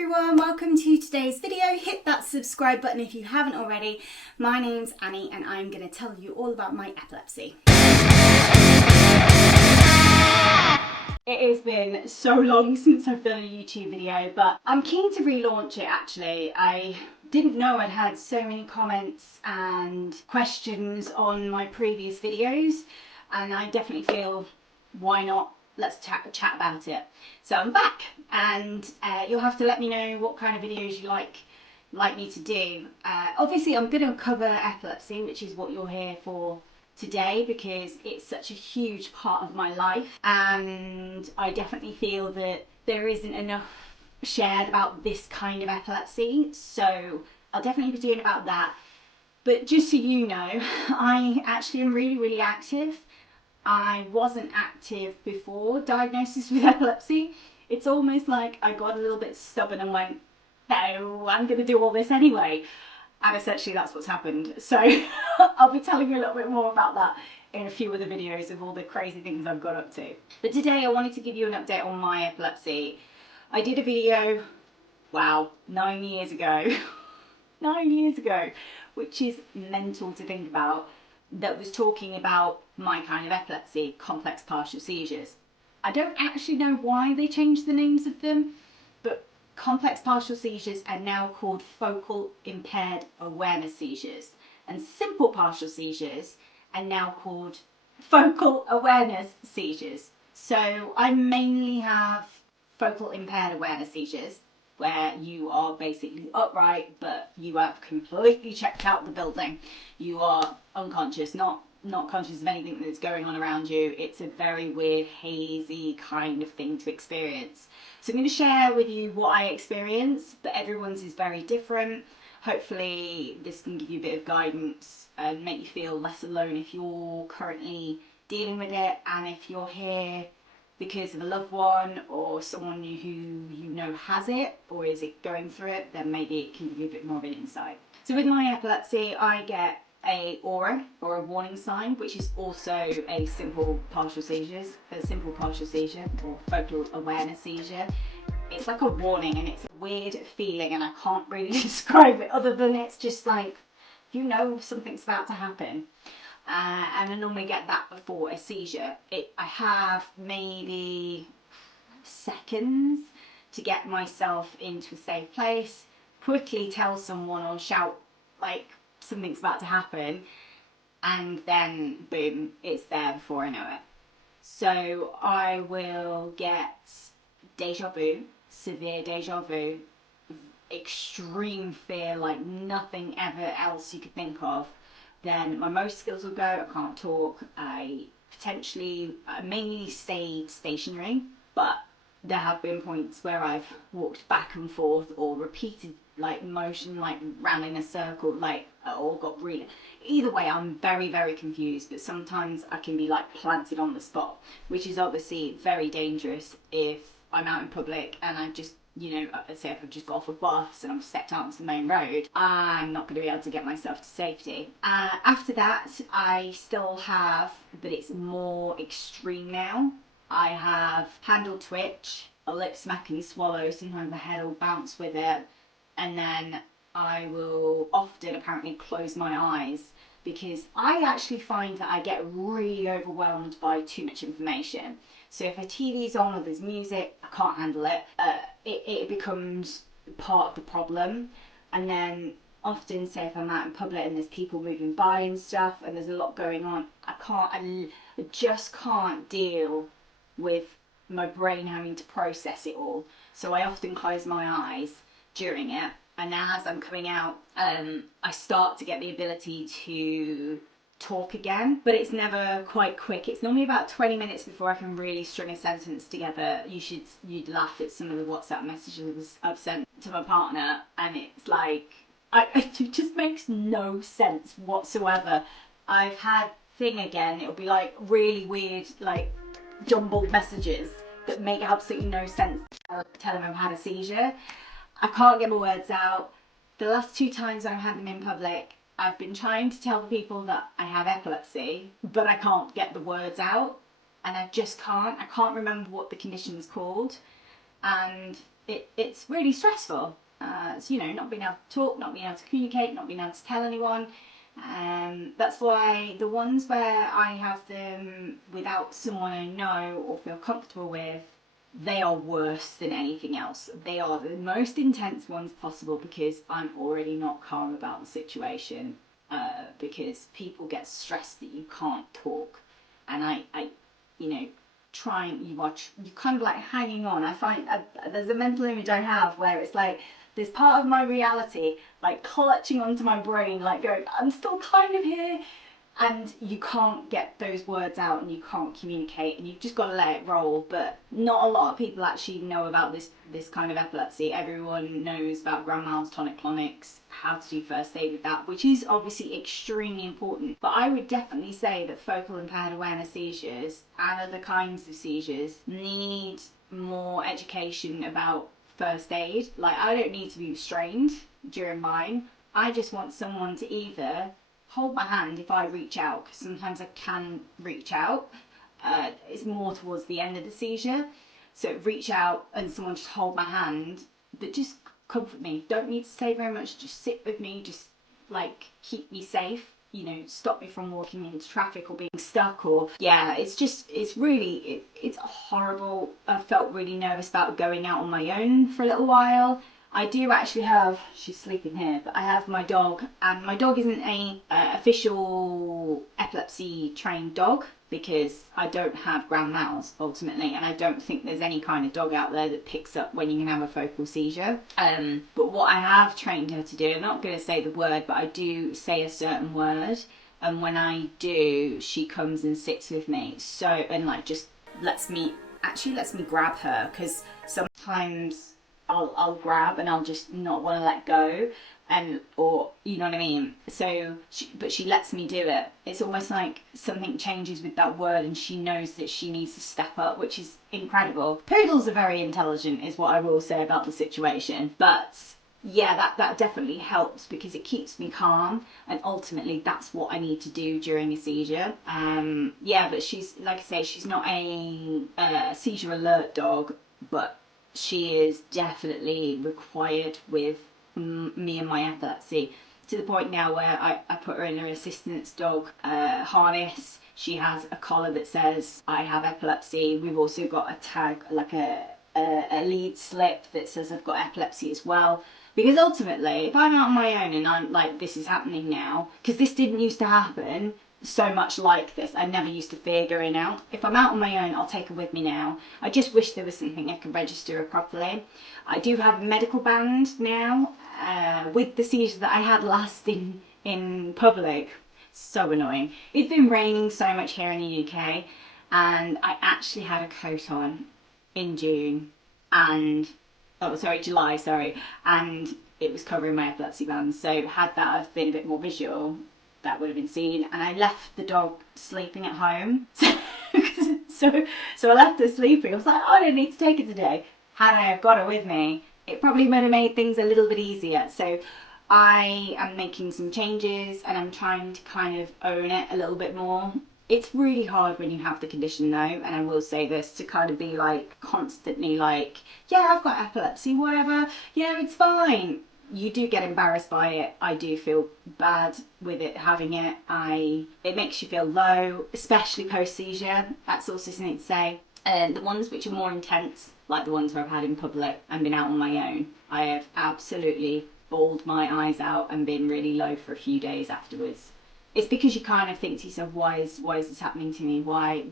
everyone, welcome to today's video. Hit that subscribe button if you haven't already. My name's Annie and I'm going to tell you all about my epilepsy. It has been so long since I've done a YouTube video, but I'm keen to relaunch it actually. I didn't know I'd had so many comments and questions on my previous videos, and I definitely feel, why not? Let's chat about it. So I'm back, and you'll have to let me know what kind of videos you like me to do. Obviously I'm going to cover epilepsy, which is what you're here for today, because it's such a huge part of my life, and I definitely feel that there isn't enough shared about this kind of epilepsy, so I'll definitely be doing about that. But just so you know, I actually am really active. I wasn't active before diagnosis with epilepsy. It's almost like I got a little bit stubborn and went, no, I'm going to do all this anyway. And essentially that's what's happened. So I'll be telling you a little bit more about that in a few other videos of all the crazy things I've got up to. But today I wanted to give you an update on my epilepsy. I did a video, wow, 9 years ago. 9 years ago, which is mental to think about, that was talking about my kind of epilepsy, complex partial seizures. I don't actually know why they changed the names of them, but complex partial seizures are now called focal impaired awareness seizures, and simple partial seizures are now called focal awareness seizures. So I mainly have focal impaired awareness seizures, where you are basically upright, but you have completely checked out the building. You are unconscious, not conscious of anything that's going on around you. It's a very weird, hazy kind of thing to experience. So I'm going to share with you what I experience, but everyone's is very different. Hopefully this can give you a bit of guidance and make you feel less alone if you're currently dealing with it, and if you're here because of a loved one or someone who you know has it or is it going through it, then maybe it can give you a bit more of an insight. So with my epilepsy, I get a aura or a warning sign, which is also a simple partial seizure or focal awareness seizure. It's like a warning, and it's a weird feeling, and I can't really describe it other than it's just like, you know, something's about to happen. And I normally get that before a seizure. I have maybe seconds to get myself into a safe place, quickly tell someone or shout like something's about to happen, and then boom, it's there before I know it. So I will get deja vu, severe deja vu, extreme fear like nothing ever else you could think of. Then my motor skills will go, I can't talk, I mainly stayed stationary, but there have been points where I've walked back and forth or repeated like motion, like ran in a circle, like, or got really, either way I'm very confused, but sometimes I can be like planted on the spot, which is obviously very dangerous if I'm out in public and I just, you know, say if I've just got off a bus and I'm stepped out onto the main road, I'm not going to be able to get myself to safety. After that, I still have, but it's more extreme now, I have handle twitch, a lip smack and swallow, sometimes the head will bounce with it, and then I will often apparently close my eyes, because I actually find that I get really overwhelmed by too much information. So if a TV's on or there's music, I can't handle it. It becomes part of the problem. And then often, say if I'm out in public and there's people moving by and stuff and there's a lot going on, I just can't deal with my brain having to process it all. So I often close my eyes during it. And now as I'm coming out, I start to get the ability to talk again, but it's never quite quick. It's normally about 20 minutes before I can really string a sentence together. You'd laugh at some of the WhatsApp messages I've sent to my partner, and it's like, it just makes no sense whatsoever. I've had thing again, it'll be like really weird, like jumbled messages that make absolutely no sense. I'll tell them I've had a seizure. I can't get my words out. The last 2 times I've had them in public, I've been trying to tell the people that I have epilepsy, but I can't get the words out, and I just can't. I can't remember what the condition's called, and it's really stressful. So, you know, not being able to talk, not being able to communicate, not being able to tell anyone. That's why the ones where I have them without someone I know or feel comfortable with, they are worse than anything else. They are the most intense ones possible because I'm already not calm about the situation. Because people get stressed that you can't talk, and I you know, you're kind of like hanging on. I find there's a mental image I have where it's like there's part of my reality like clutching onto my brain, like going, I'm still kind of here, and you can't get those words out and you can't communicate and you've just got to let it roll. But not a lot of people actually know about this kind of epilepsy. Everyone knows about grand mal tonic-clonics, how to do first aid with that, which is obviously extremely important. But I would definitely say that focal impaired awareness seizures and other kinds of seizures need more education about first aid. Like, I don't need to be restrained during mine. I just want someone to either hold my hand if I reach out, because sometimes I can reach out. It's more towards the end of the seizure. So reach out and someone just hold my hand, but just comfort me. Don't need to say very much, just sit with me, just like keep me safe, you know, stop me from walking into traffic or being stuck, or yeah, it's horrible. I felt really nervous about going out on my own for a little while. I do actually have, she's sleeping here, but I have my dog, and my dog isn't a official epilepsy trained dog because I don't have grand mals ultimately, and I don't think there's any kind of dog out there that picks up when you can have a focal seizure. But what I have trained her to do, I'm not going to say the word, but I do say a certain word, and when I do, she comes and sits with me. So, and like just lets me grab her, because sometimes I'll grab and I'll just not want to let go, or you know what I mean. So but she lets me do it. It's almost like something changes with that word and she knows that she needs to step up, which is incredible. Poodles are very intelligent is what I will say about the situation. But yeah, that definitely helps because it keeps me calm, and ultimately that's what I need to do during a seizure. Yeah, but she's, like I say, she's not a seizure alert dog, but she is definitely required with me and my epilepsy, to the point now where I put her in her assistance dog harness. She has a collar that says I have epilepsy. We've also got a tag, like a lead slip that says I've got epilepsy as well. Because ultimately, if I'm out on my own and I'm like, this is happening now, because this didn't used to happen so much like this. I never used to fear going out. If I'm out on my own, I'll take her with me now. I just wish there was something I could register her properly. I do have a medical band now with the seizure that I had last in public. So annoying. It's been raining so much here in the UK, and I actually had a coat on in June and July, and it was covering my epilepsy band. So had that have been a bit more visual, that would have been seen. And I left the dog sleeping at home. so I left her sleeping. I was like, I don't need to take her today. Had I have got her with me, it probably would have made things a little bit easier. So I am making some changes and I'm trying to kind of own it a little bit more. It's really hard when you have the condition though, and I will say this, to kind of be like constantly like, yeah, I've got epilepsy, whatever, yeah, it's fine. You do get embarrassed by it. I do feel bad with it, having it. It makes you feel low, especially post-seizure. That's also something to say. And the ones which are more intense, like the ones where I've had in public and been out on my own, I have absolutely bawled my eyes out and been really low for a few days afterwards. It's because you kind of think to yourself, why is this happening to me? Why?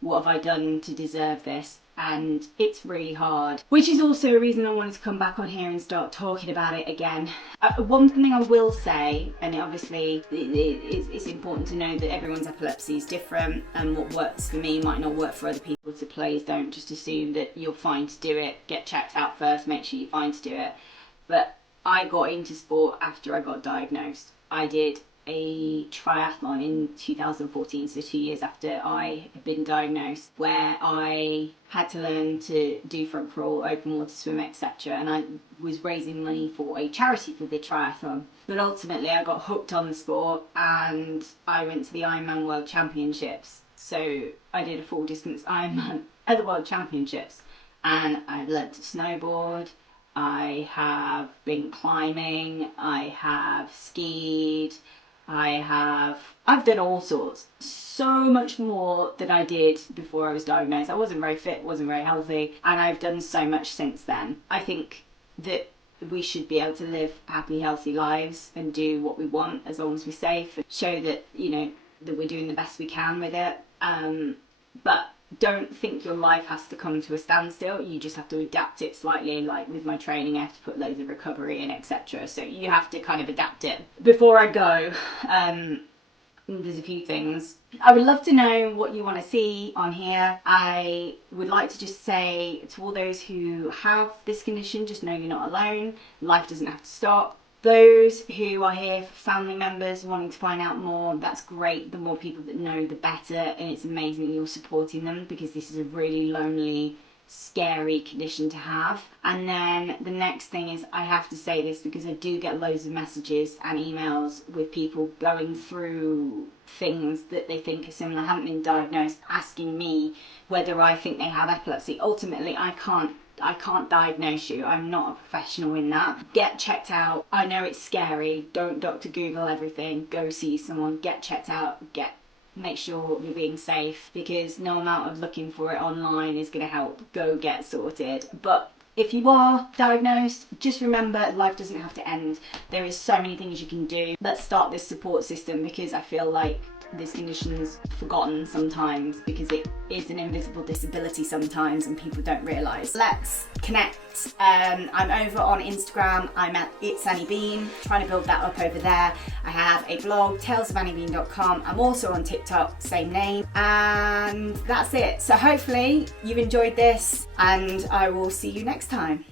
What have I done to deserve this? And it's really hard, which is also a reason I wanted to come back on here and start talking about it again. One thing I will say, and obviously it's important to know that everyone's epilepsy is different, and what works for me might not work for other people, so please don't just assume that you're fine to do it. Get checked out first, make sure you're fine to do it. But I got into sport after I got diagnosed. I did a triathlon in 2014, so 2 years after I had been diagnosed, where I had to learn to do front crawl, open water swim, etc. And I was raising money for a charity for the triathlon. But ultimately I got hooked on the sport and I went to the Ironman World Championships. So I did a full distance Ironman at the World Championships. and I've learned to snowboard. I have been climbing, I have skied, I've done all sorts. So much more than I did before I was diagnosed. I wasn't very fit, wasn't very healthy, and I've done so much since then. I think that we should be able to live happy, healthy lives and do what we want as long as we're safe and show that, that we're doing the best we can with it. But don't think your life has to come to a standstill. You just have to adapt it slightly. Like with my training, I have to put loads of recovery in, etc. So you have to kind of adapt it. Before I go, there's a few things. I would love to know what you want to see on here. I would like to just say to all those who have this condition, just know you're not alone. Life doesn't have to stop. Those who are here for family members wanting to find out more, that's great. The more people that know, the better. And it's amazing that you're supporting them, because this is a really lonely, scary condition to have. And then the next thing is, I have to say this because I do get loads of messages and emails with people going through things that they think are similar, haven't been diagnosed, asking me whether I think they have epilepsy. Ultimately, I can't diagnose you. I'm not a professional in that. Get checked out. I know it's scary. Don't Dr. Google everything. Go see someone. Get checked out. Make sure you're being safe, because no amount of looking for it online is going to help. Go get sorted. But if you are diagnosed, just remember, life doesn't have to end. There is so many things you can do. Let's start this support system, because I feel like this condition's forgotten sometimes, because it is an invisible disability sometimes and people don't realise. Let's connect. I'm over on Instagram. I'm at It's Annie Bean, trying to build that up over there. I have a blog, talesofAnnieBean.com. I'm also on TikTok, same name, and that's it. So hopefully you've enjoyed this, and I will see you next time.